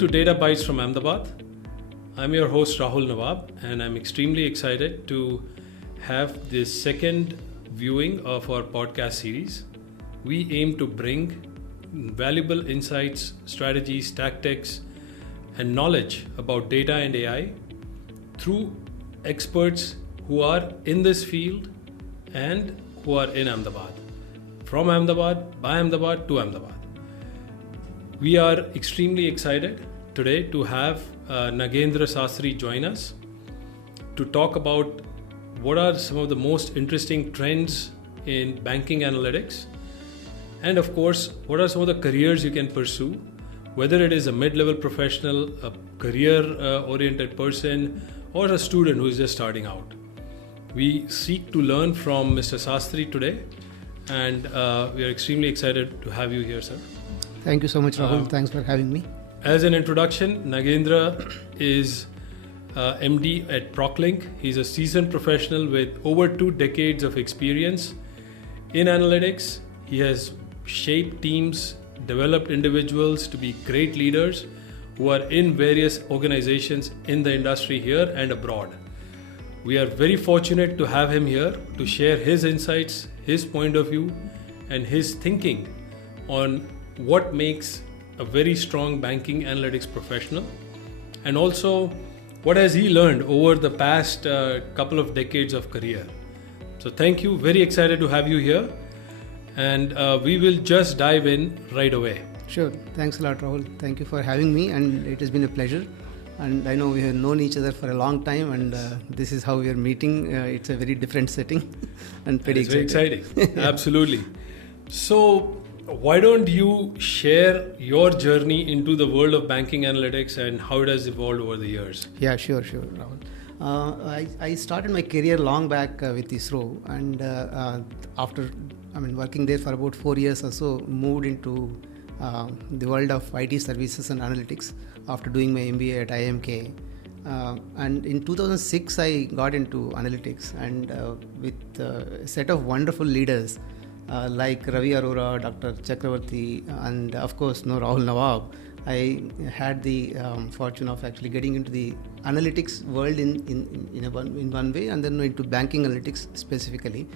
to Databytes from Ahmedabad. I'm your host Rahul Nawab, and I'm extremely excited to have this second viewing of our podcast series. We aim to bring valuable insights, strategies, tactics, and knowledge about data and AI through experts who are in this field and who are in Ahmedabad. From Ahmedabad, by Ahmedabad, to Ahmedabad. We are extremely excited today to have Nagendra Sastry join us to talk about what are some of the most interesting trends in banking analytics, and of course, what are some of the careers you can pursue, whether it is a mid-level professional, a career-oriented person, or a student who is just starting out. We seek to learn from Mr. Sastry today, and we are extremely excited to have you here, sir. Thank you so much, Rahul. Thanks for having me. As an introduction, Nagendra is MD at ProcLink. He's a seasoned professional with over 2 decades of experience in analytics. He has shaped teams, developed individuals to be great leaders who are in various organizations in the industry here and abroad. We are very fortunate to have him here to share his insights, his point of view, and his thinking on what makes a very strong banking analytics professional, and also what has he learned over the past couple of decades of career. So thank you, very excited to have you here, and we will just dive in right away. Sure, thanks a lot, Rahul. Thank you for having me, and it has been a pleasure. And I know we have known each other for a long time, and this is how we are meeting. It's a very different setting and pretty exciting. Very exciting. Absolutely. So why don't you share your journey into the world of banking analytics and how it has evolved over the years? Yeah, sure, Rahul. I started my career long back with ISRO, and after working there for about 4 years or so, moved into the world of IT services and analytics after doing my MBA at IMK. And in 2006, I got into analytics, and with a set of wonderful leaders like Ravi Arora, Dr. Chakravarti, and of course, Rahul Nawab, I had the fortune of actually getting into the analytics world in one way, and then into banking analytics specifically.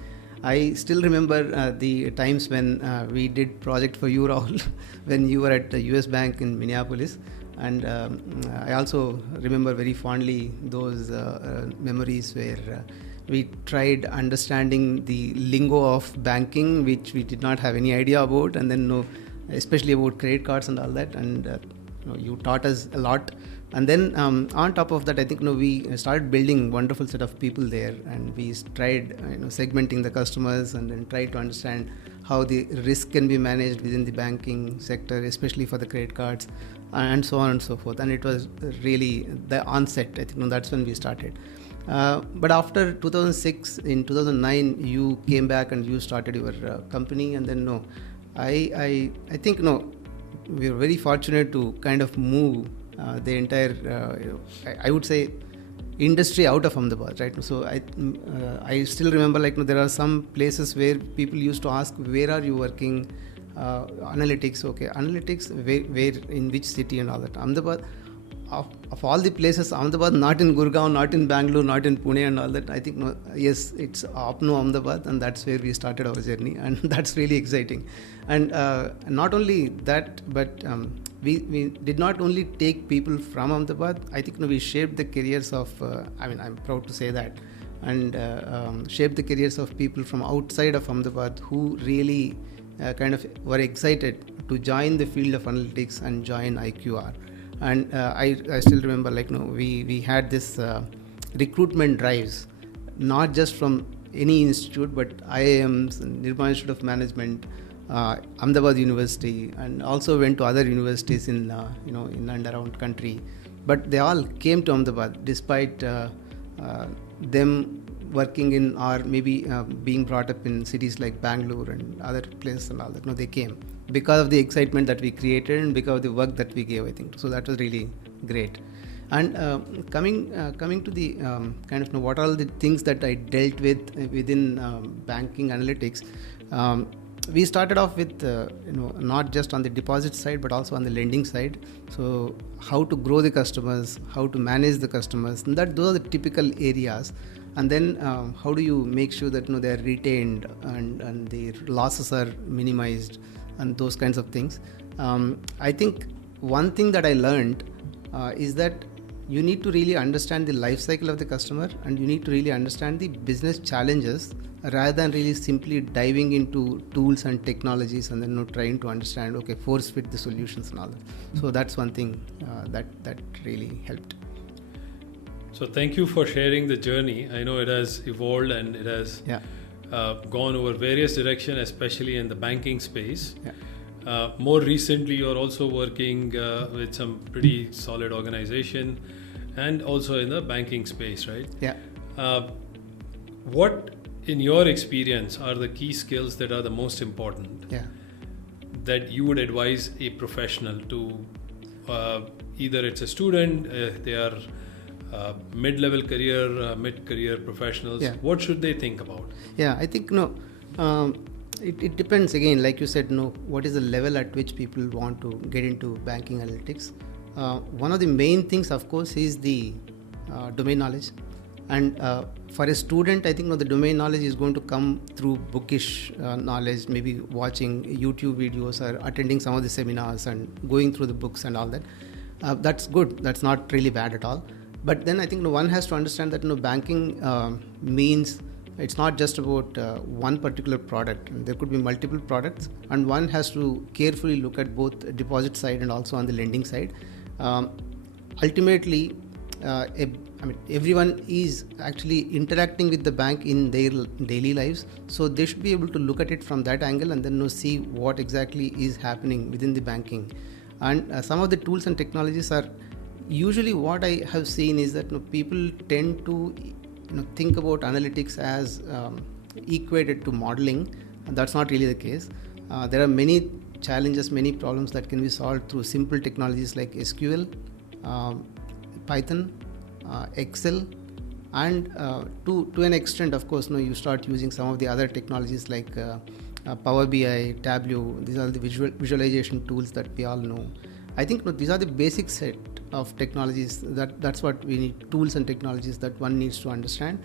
I still remember the times when we did project for you, Rahul, when you were at the US Bank in Minneapolis. And I also remember very fondly those memories where we tried understanding the lingo of banking, which we did not have any idea about, and then especially about credit cards and all that. And you taught us a lot. And then on top of that, I think we started building wonderful set of people there, and we tried segmenting the customers and then tried to understand how the risk can be managed within the banking sector, especially for the credit cards, and so on and so forth. And it was really the onset. I think that's when we started. But after 2006, in 2009, you came back and you started your company, and then I think we were very fortunate to kind of move the entire I would say industry out of Ahmedabad, right? So I still remember there are some places where people used to ask, where are you working? Analytics, okay, analytics, where in which city and all that. Ahmedabad, of all the places, Ahmedabad, not in Gurgaon, not in Bangalore, not in Pune and all that. I think yes, it's Apno Ahmedabad, and that's where we started our journey, and that's really exciting. And not only that, but we did not only take people from Ahmedabad. I think we shaped the careers of I'm proud to say that, and shaped the careers of people from outside of Ahmedabad who really kind of were excited to join the field of analytics and join IQR. And I still remember we had this recruitment drives, not just from any institute, but IIMs, Nirma Institute of Management, Ahmedabad University, and also went to other universities in and around country. But they all came to Ahmedabad despite them working in, or maybe being brought up in cities like Bangalore and other places and all that. They came because of the excitement that we created and because of the work that we gave, I think. So that was really great. And coming to the kind of what are the things that I dealt with within banking analytics, we started off with not just on the deposit side but also on the lending side. So how to grow the customers, how to manage the customers, and those are the typical areas. And then how do you make sure that they are retained and the losses are minimized and those kinds of things. I think one thing that I learned is that you need to really understand the life cycle of the customer, and you need to really understand the business challenges rather than really simply diving into tools and technologies and then trying to understand, force fit the solutions and all that. So that's one thing that really helped. So thank you for sharing the journey. I know it has evolved and it has gone over various directions, especially in the banking space. More recently, you're also working with some pretty solid organization and also in the banking space, right? What, in your experience, are the key skills that are the most important that you would advise a professional to, either it's a student, they are mid-level career, mid-career professionals, what should they think about? I think it depends again, like you said, what is the level at which people want to get into banking analytics. One of the main things, of course, is the domain knowledge. And for a student, I think the domain knowledge is going to come through bookish knowledge, maybe watching YouTube videos or attending some of the seminars and going through the books and all that. That's good. That's not really bad at all. But then I think one has to understand that banking means it's not just about one particular product. There could be multiple products, and one has to carefully look at both deposit side and also on the lending side. Ultimately, everyone is actually interacting with the bank in their daily lives, so they should be able to look at it from that angle and then see what exactly is happening within the banking. And some of the tools and technologies are usually, what I have seen is that people tend to think about analytics as equated to modeling, and that's not really the case. There are many challenges, many problems that can be solved through simple technologies like SQL, Python, Excel, and to an extent, of course, you start using some of the other technologies like Power BI, Tableau. These are the visualization tools that we all know. I think these are the basic set of technologies that's what we need, tools and technologies that one needs to understand.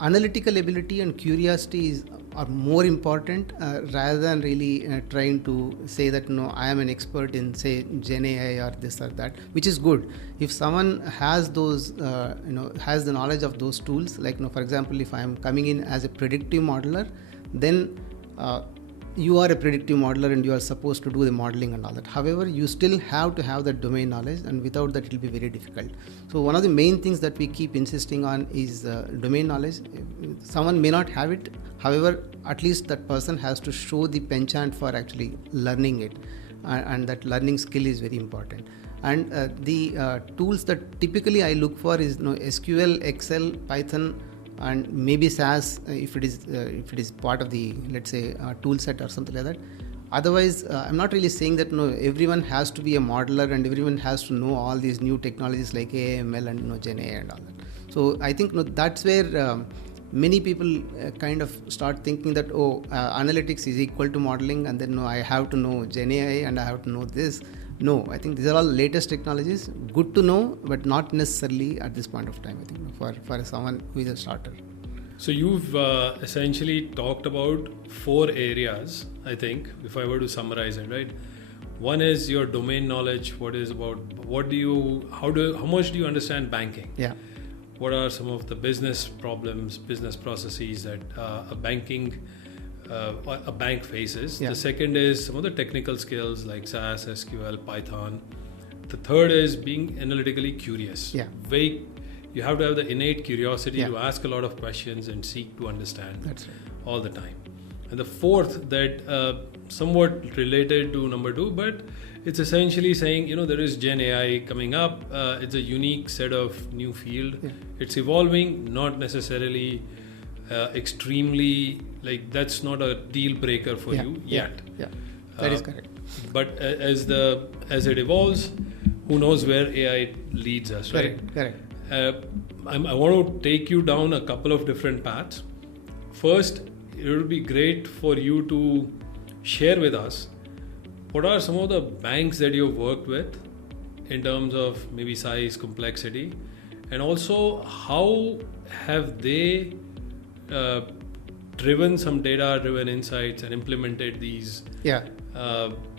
Analytical ability and curiosity are more important rather than really trying to say that I am an expert in, say, Gen AI or this or that, which is good. If someone has those has the knowledge of those tools, like for example, if I am coming in as a predictive modeler, then you are a predictive modeler and you are supposed to do the modeling and all that. However, you still have to have that domain knowledge, and without that it will be very difficult. So one of the main things that we keep insisting on is domain knowledge. Someone may not have it, however, at least that person has to show the penchant for actually learning it, and that learning skill is very important. And the tools that typically I look for is SQL, Excel, Python, and maybe SAS if it is part of the, let's say, tool set or something like that. Otherwise, I'm not really saying that everyone has to be a modeler and everyone has to know all these new technologies like AML and Gen AI and all that. So I think that's where many people kind of start thinking that analytics is equal to modeling, and then I have to know Gen AI and I have to know this. No, I think these are all latest technologies, good to know, but not necessarily at this point of time, I think, for someone who is a starter. So you've essentially talked about 4 areas, I think, if I were to summarize it, right? One is your domain knowledge. How much do you understand banking? What are some of the business problems, business processes that a bank faces? The second is some of the technical skills like SAS, SQL, Python. The third is being analytically curious. You have to have the innate curiosity to ask a lot of questions and seek to understand all the time. And the fourth, that somewhat related to number 2, but it's essentially saying, there is Gen AI coming up. It's a unique set of new field. It's evolving, not necessarily extremely, like, that's not a deal breaker for you yet. That is correct. But as it evolves, who knows where AI leads us, right? Correct. I want to take you down a couple of different paths. First, it would be great for you to share with us what are some of the banks that you've worked with in terms of maybe size, complexity, and also how have they driven some data-driven insights and implemented these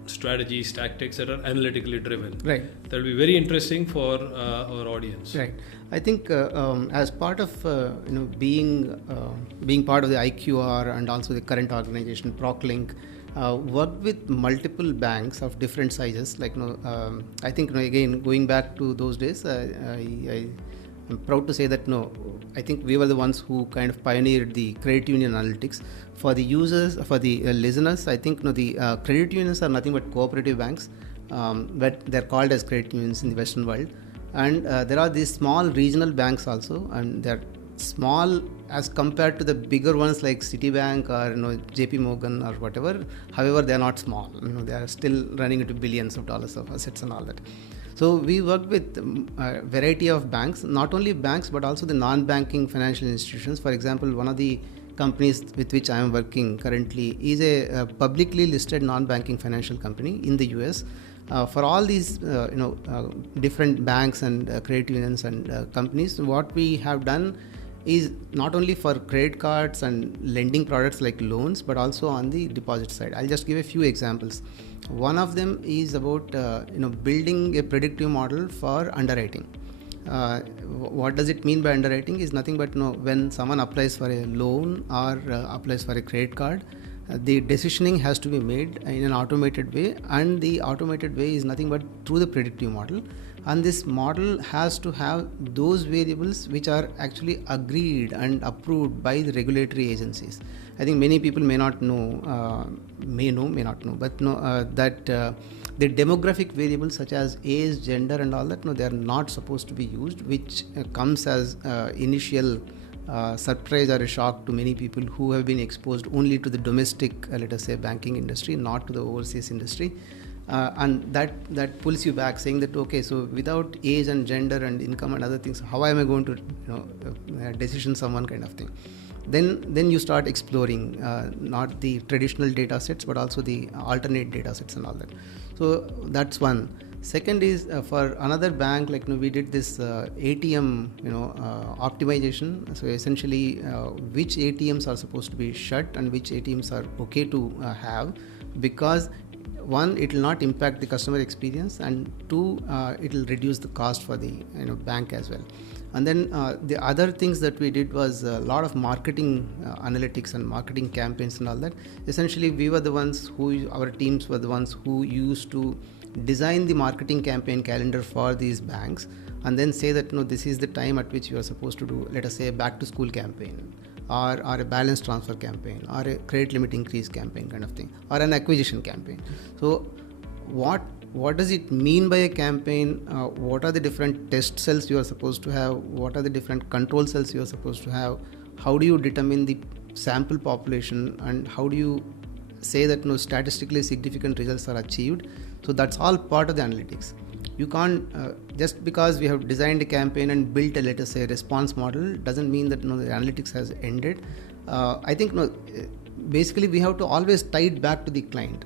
strategies, tactics that are analytically driven. Right. That will be very interesting for our audience. Right. I think as part of being part of the IQR and also the current organization ProcLink, worked with multiple banks of different sizes. Like I think again going back to those days, I'm proud to say that I think we were the ones who kind of pioneered the credit union analytics. For the users, for the listeners, I think the credit unions are nothing but cooperative banks, but they're called as credit unions in the Western world. And there are these small regional banks also, and they're small as compared to the bigger ones like Citibank or JP Morgan or whatever. However, they are not small. They are still running into billions of dollars of assets and all that. So we work with a variety of banks, not only banks but also the non-banking financial institutions. For example, one of the companies with which I am working currently is a publicly listed non-banking financial company in the US. For all these different banks and credit unions and companies, what we have done is not only for credit cards and lending products like loans, but also on the deposit side. I'll just give a few examples. One of them is about building a predictive model for underwriting. What does it mean by underwriting? Is nothing but when someone applies for a loan or applies for a credit card, the decisioning has to be made in an automated way, and the automated way is nothing but through the predictive model. And this model has to have those variables which are actually agreed and approved by the regulatory agencies. I think many people may not know, may not know, but that the demographic variables such as age, gender and all that, they are not supposed to be used, which comes as initial surprise or a shock to many people who have been exposed only to the domestic, let us say, banking industry, not to the overseas industry. And that pulls you back, saying that okay, so without age and gender and income and other things, how am I going to decision someone, kind of thing. Then you start exploring not the traditional data sets but also the alternate data sets and all that. So that's one. Second is for another bank, like we did this ATM optimization. So essentially which ATMs are supposed to be shut and which ATMs are okay to have, because one, it will not impact the customer experience, and two, it will reduce the cost for the bank as well. And then the other things that we did was a lot of marketing analytics and marketing campaigns and all that. Essentially, we were the ones our teams were the ones who used to design the marketing campaign calendar for these banks, and then say that this is the time at which you are supposed to do, let us say, a back to school campaign, or a balance transfer campaign, or a credit limit increase campaign, kind of thing, or an acquisition campaign. So what does it mean by a campaign? What are the different test cells you are supposed to have? What are the different control cells you are supposed to have? How do you determine the sample population, and how do you say that statistically significant results are achieved? So that's all part of the analytics. You can't just because we have designed a campaign and built a, let us say, response model, doesn't mean that the analytics has ended. I think basically we have to always tie it back to the client.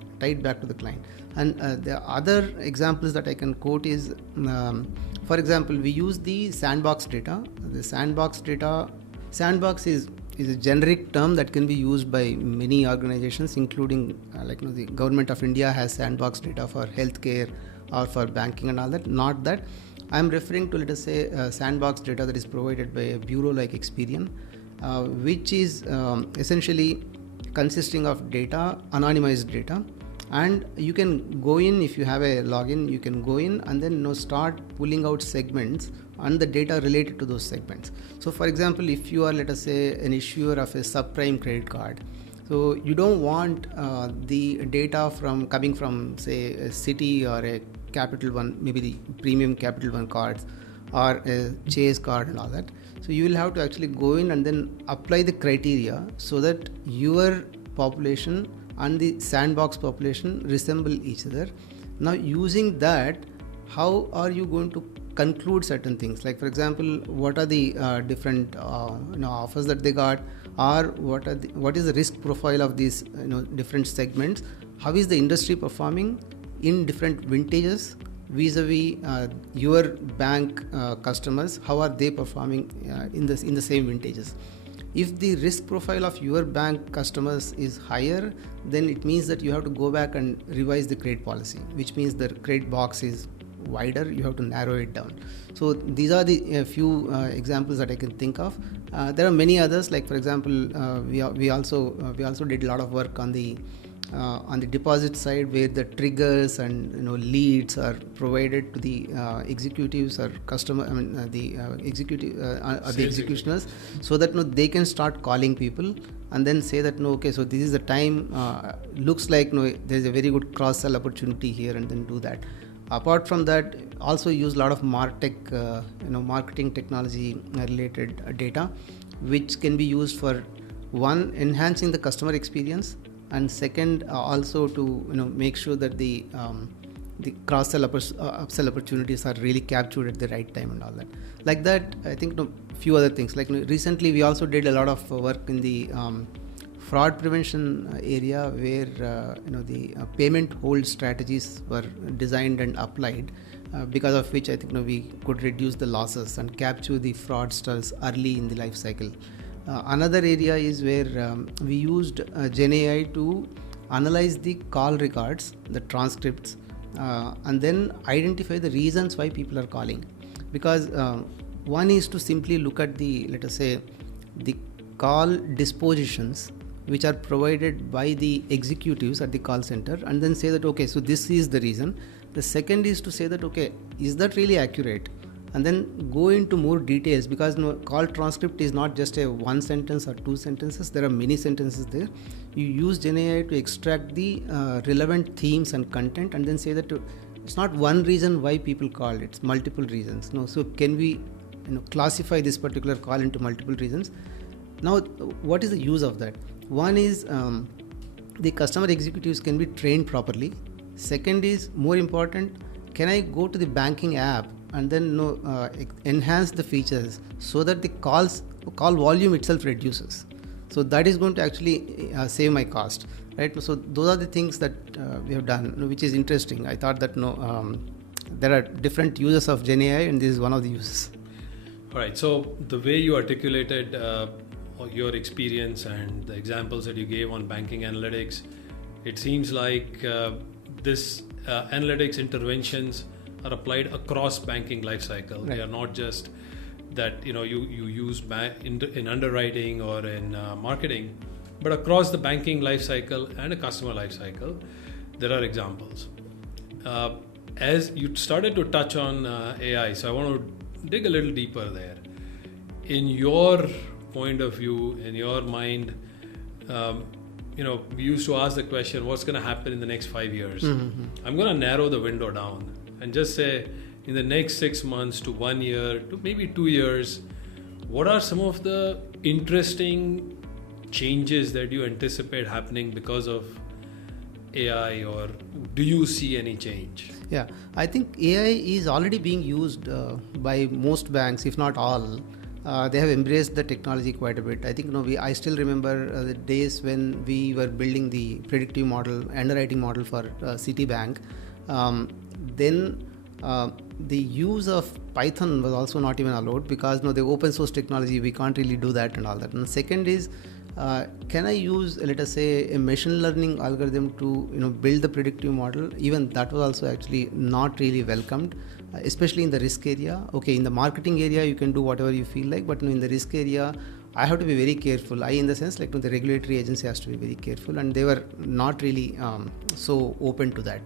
And the other examples that I can quote is, for example, we use the sandbox data. The sandbox is a generic term that can be used by many organizations, including the government of India has sandbox data for healthcare or for banking and all that. Not that. I am referring to, let us say, sandbox data that is provided by a bureau like Experian, which is essentially consisting of data, anonymized data, and you can go in, if you have a login, you can go in and then start pulling out segments and the data related to those segments. So for example, if you are, let us say, an issuer of a subprime credit card, so you don't want the data coming from, say, a Citi or a Capital One, maybe the premium Capital One cards or a Chase card and all that. So you will have to actually go in and then apply the criteria so that your population and the sandbox population resemble each other. Now using that, how are you going to conclude certain things? Like for example, what are the different offers that they got, or what is the risk profile of these different segments? how is the industry performing in different vintages vis-a-vis your bank customers, how are they performing in the same vintages. If the risk profile of your bank customers is higher, then it means that you have to go back and revise the credit policy, which means the credit box is wider, you have to narrow it down. So these are the few examples that I can think of. There are many others, like for example, we also did a lot of work on the deposit side, where the triggers and leads are provided to the executives or customer, the executive or the executioners, so that they can start calling people and then say that okay, so this is the time, looks like there is a very good cross sell opportunity here, and then do that. Apart from that, also use a lot of martech, marketing technology related data, which can be used for one, enhancing the customer experience, and second, also to make sure that the cross-sell upsell opportunities are really captured at the right time and all that. Like that, I think few other things. Like recently, we also did a lot of work in the fraud prevention area, where the payment hold strategies were designed and applied, because of which I think we could reduce the losses and capture the fraudsters early in the life cycle. Another area is where we used GenAI to analyze the call records, the transcripts, and then identify the reasons why people are calling. Because one is to simply look at let us say, the call dispositions which are provided by the executives at the call center, and then say that okay, so this is the reason. The second is to say that okay, is that really accurate? And then go into more details, because call transcript is not just a one sentence or two sentences, there are many sentences there. You use GenAI to extract the relevant themes and content, and then say that it's not one reason why people called, it's multiple reasons. So can we classify this particular call into multiple reasons? Now, what is the use of that? One is the customer executives can be trained properly. Second is, more important, can I go to the banking app and then enhance the features so that the call volume itself reduces? So that is going to actually save my cost, right? So those are the things that we have done, which is interesting. I thought that there are different uses of GenAI, and this is one of the uses. All right. So the way you articulated your experience and the examples that you gave on banking analytics, it seems like this analytics interventions are applied across banking lifecycle. Right. They are not just that you use in underwriting or in marketing, but across the banking lifecycle and a customer lifecycle, there are examples. As you started to touch on AI, so I want to dig a little deeper there. In your point of view, in your mind, we used to ask the question, what's going to happen in the next 5 years? Mm-hmm. I'm going to narrow the window down and just say, in the next 6 months to 1 year to maybe 2 years, what are some of the interesting changes that you anticipate happening because of AI, or do you see any change? Yeah, I think AI is already being used by most banks, if not all. They have embraced the technology quite a bit. I think I still remember the days when we were building the predictive model, underwriting model for Citibank. Then the use of Python was also not even allowed, because the open source technology, we can't really do that and all that. And the second is, can I use, let us say, a machine learning algorithm to build the predictive model? Even that was also actually not really welcomed, especially in the risk area. Okay, in the marketing area you can do whatever you feel like, but in the risk area I have to be very careful. In the sense, like the regulatory agency has to be very careful, and they were not really so open to that.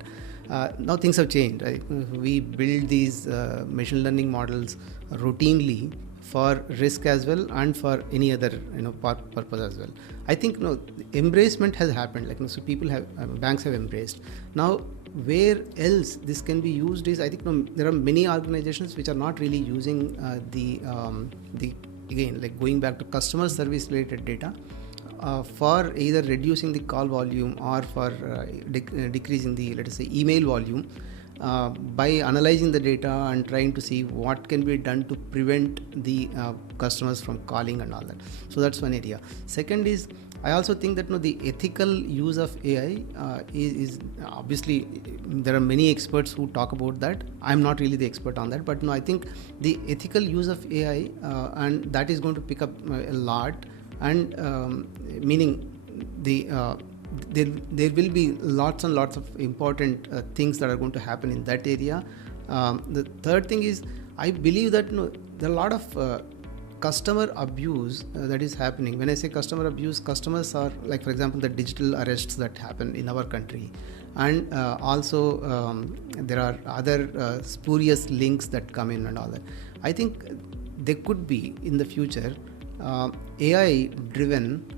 Now things have changed, right? We build these machine learning models routinely for risk as well, and for any other purpose as well. I think embracement has happened. So people have, banks have embraced. Now where else this can be used is, I think there are many organizations which are not really using the again, like going back to customer service related data for either reducing the call volume or for decreasing the, let us say, email volume, by analyzing the data and trying to see what can be done to prevent the customers from calling and all that. So that's one area. Second is, I also think that the ethical use of AI is obviously, there are many experts who talk about that. I'm not really the expert on that, but I think the ethical use of AI and that is going to pick up a lot, and meaning there will be lots and lots of important things that are going to happen in that area. The third thing is, I believe that there are a lot of customer abuse that is happening. When I say customer abuse, customers are like, for example, the digital arrests that happen in our country, and also there are other spurious links that come in and all that. I think there could be in the future AI driven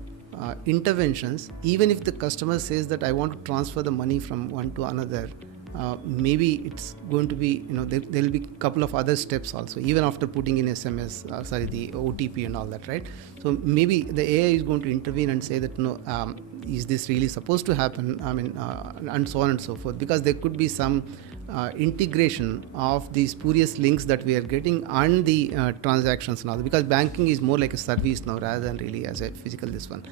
interventions. Even if the customer says that I want to transfer the money from one to another, maybe it's going to be, there will be a couple of other steps also, even after putting in SMS, the OTP and all that, right? So maybe the AI is going to intervene and say that, is this really supposed to happen? And so on and so forth, because there could be some integration of the spurious links that we are getting and the transactions and all that, because banking is more like a service now rather than really as a physical this one.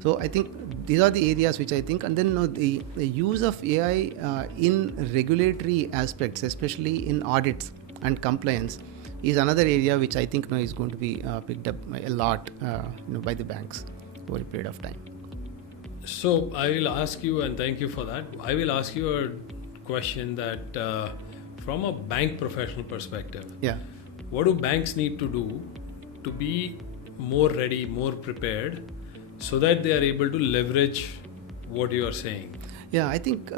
So I think these are the areas which I think, and then the use of AI in regulatory aspects, especially in audits and compliance, is another area which I think is going to be picked up a lot by the banks over a period of time. So I will ask you, and thank you for that. I will ask you a question that from a bank professional perspective, what do banks need to do to be more ready, more prepared, so that they are able to leverage what you are saying? Yeah, I think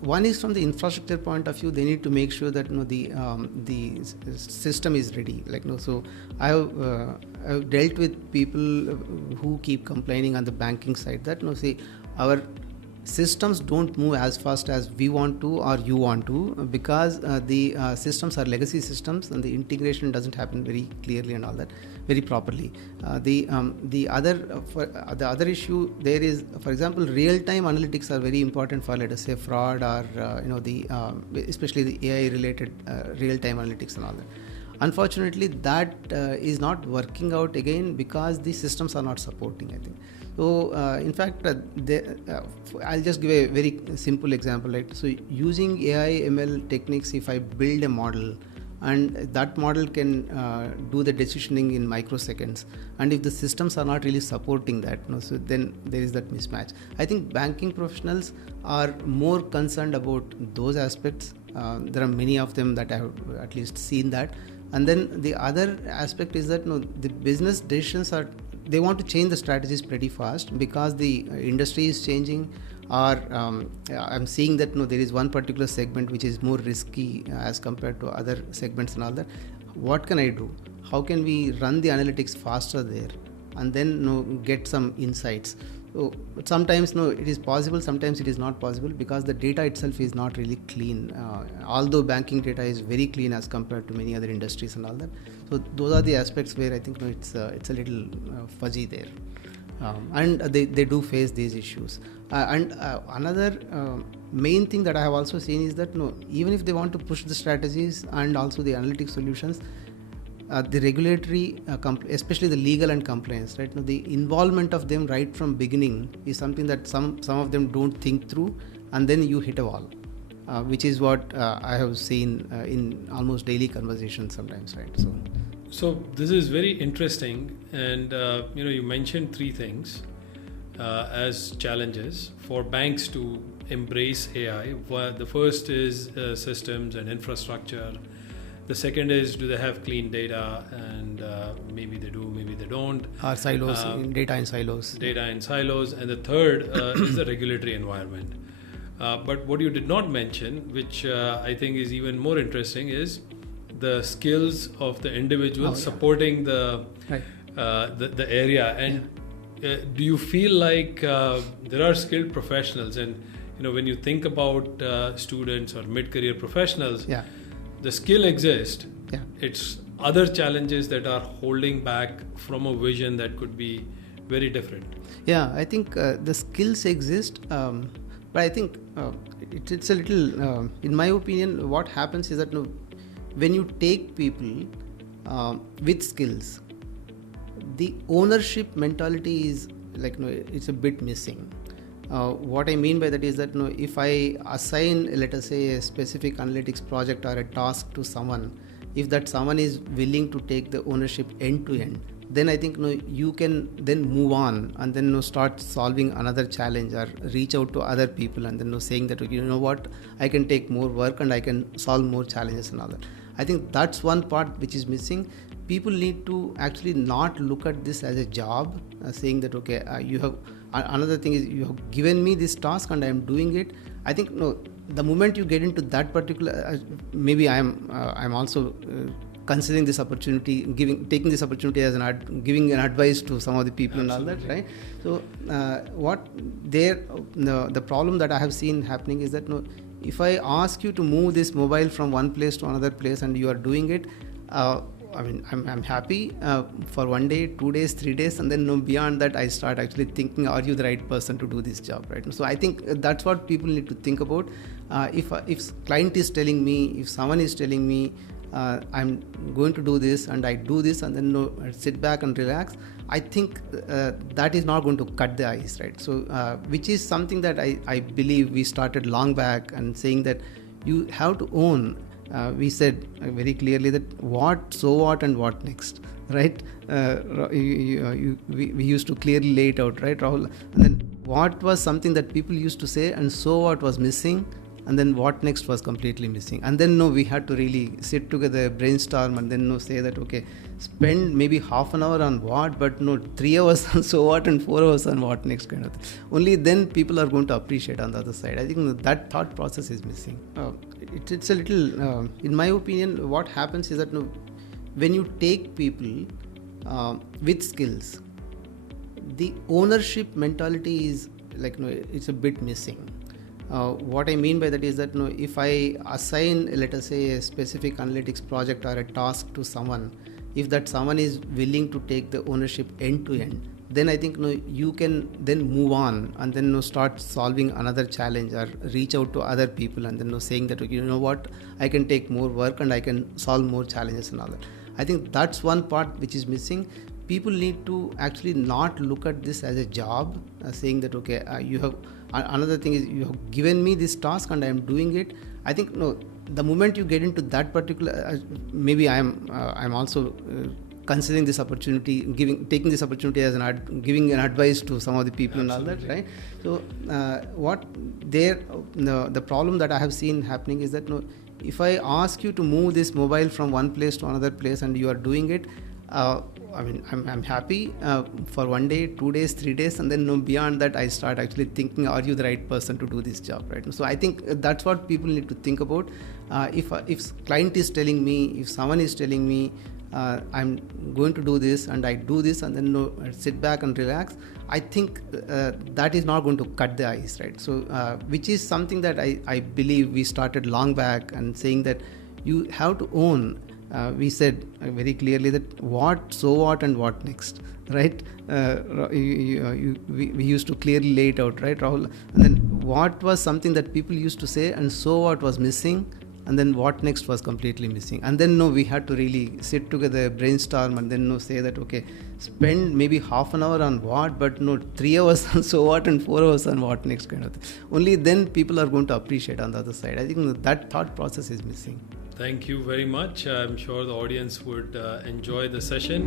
one is from the infrastructure point of view, they need to make sure that the system is ready. So I've dealt with people who keep complaining on the banking side that our systems don't move as fast as we want to or you want to, because the systems are legacy systems and the integration doesn't happen very clearly and all that very properly. The other issue there is, for example, real-time analytics are very important for, let us say, fraud or especially the AI related real-time analytics and all that. Unfortunately, that is not working out again because the systems are not supporting, I think. So, in fact, I'll just give a very simple example. So, using AI ML techniques, if I build a model and that model can do the decisioning in microseconds, and if the systems are not really supporting that, so then there is that mismatch. I think banking professionals are more concerned about those aspects. There are many of them that I have at least seen that. And then the other aspect is that the business decisions they want to change the strategies pretty fast because the industry is changing. Or I'm seeing that there is one particular segment which is more risky as compared to other segments and all that. What can I do? How can we run the analytics faster there and then get some insights? So sometimes it is possible, sometimes it is not possible because the data itself is not really clean. Although banking data is very clean as compared to many other industries and all that. So those are the aspects where I think it's a little fuzzy there. And they do face these issues. And another main thing that I have also seen is that even if they want to push the strategies and also the analytic solutions, the regulatory, especially the legal and compliance, right? The involvement of them right from beginning is something that some of them don't think through, and then you hit a wall, which is what I have seen in almost daily conversations sometimes, right? So this is very interesting, and you mentioned three things as challenges for banks to embrace AI. The first is systems and infrastructure. The second is, do they have clean data? And maybe they do, maybe they don't. Or silos, data in silos. Data in silos. And the third is the regulatory environment. But what you did not mention, which I think is even more interesting, is the skills of the individual supporting the area. And do you feel like there are skilled professionals? And when you think about students or mid-career professionals, the skill exists. It's other challenges that are holding back from a vision that could be very different. I think the skills exist, but I think it's a little, in my opinion, what happens is that when you take people with skills, the ownership mentality is it's a bit missing. What I mean by that is that if I assign, let us say, a specific analytics project or a task to someone, if that someone is willing to take the ownership end to end, then I think you can then move on and then start solving another challenge or reach out to other people and then saying that, okay, you know what, I can take more work and I can solve more challenges and all that. I think that's one part which is missing. People need to actually not look at this as a job, saying that, okay, you have another thing is you have given me this task and I am doing it. I think the moment you get into that particular, maybe I'm also considering this opportunity, taking this opportunity as giving an advice to some of the people. Absolutely. And all that, right? So the problem that I have seen happening is that if I ask you to move this mobile from one place to another place and you are doing it, I'm happy for 1 day, 2 days, 3 days, and then beyond that I start actually thinking, are you the right person to do this job, right? So I think that's what people need to think about. If client is telling me, if someone is telling me, I'm going to do this and I do this and then sit back and relax, I think that is not going to cut the ice, right? So which is something that I believe we started long back and saying that you have to own. We said very clearly that what, so what and what next, right? We used to clearly lay it out, right, Rahul? And then what was something that people used to say and so what was missing, and then what next was completely missing. And then we had to really sit together, brainstorm, and then say that, okay, spend maybe half an hour on what, but 3 hours on so what and 4 hours on what next kind of thing. Only then people are going to appreciate on the other side. I think that thought process is missing. It's a little, in my opinion, what happens is that when you take people with skills, the ownership mentality is it's a bit missing. What I mean by that is that if I assign, let us say, a specific analytics project or a task to someone, if that someone is willing to take the ownership end to end, then I think you can then move on and then start solving another challenge or reach out to other people and then saying that, okay, you know what, I can take more work and I can solve more challenges and all that. I think that's one part which is missing. People need to actually not look at this as a job, saying that, okay, you have another thing is you have given me this task and I am doing it. I think the moment you get into that particular, maybe I'm also considering this opportunity, taking this opportunity as giving an advice to some of the people. Absolutely. And all that, right? So the problem that I have seen happening is that if I ask you to move this mobile from one place to another place and you are doing it, I'm happy for 1 day, 2 days, 3 days, and then beyond that I start actually thinking, are you the right person to do this job, right? So I think that's what people need to think about. If client is telling me, if someone is telling me, I'm going to do this and I do this and then sit back and relax, I think that is not going to cut the ice, right? So which is something that I believe we started long back and saying that you have to own. We said very clearly that what, so what and what next, right? We used to clearly lay it out, right, Rahul? And then what was something that people used to say and so what was missing, and then what next was completely missing. And then we had to really sit together, brainstorm, and then say that, okay, spend maybe half an hour on what, but 3 hours on so what and 4 hours on what next kind of thing. Only then people are going to appreciate on the other side. I think that thought process is missing. Thank you very much. I'm sure the audience would enjoy the session.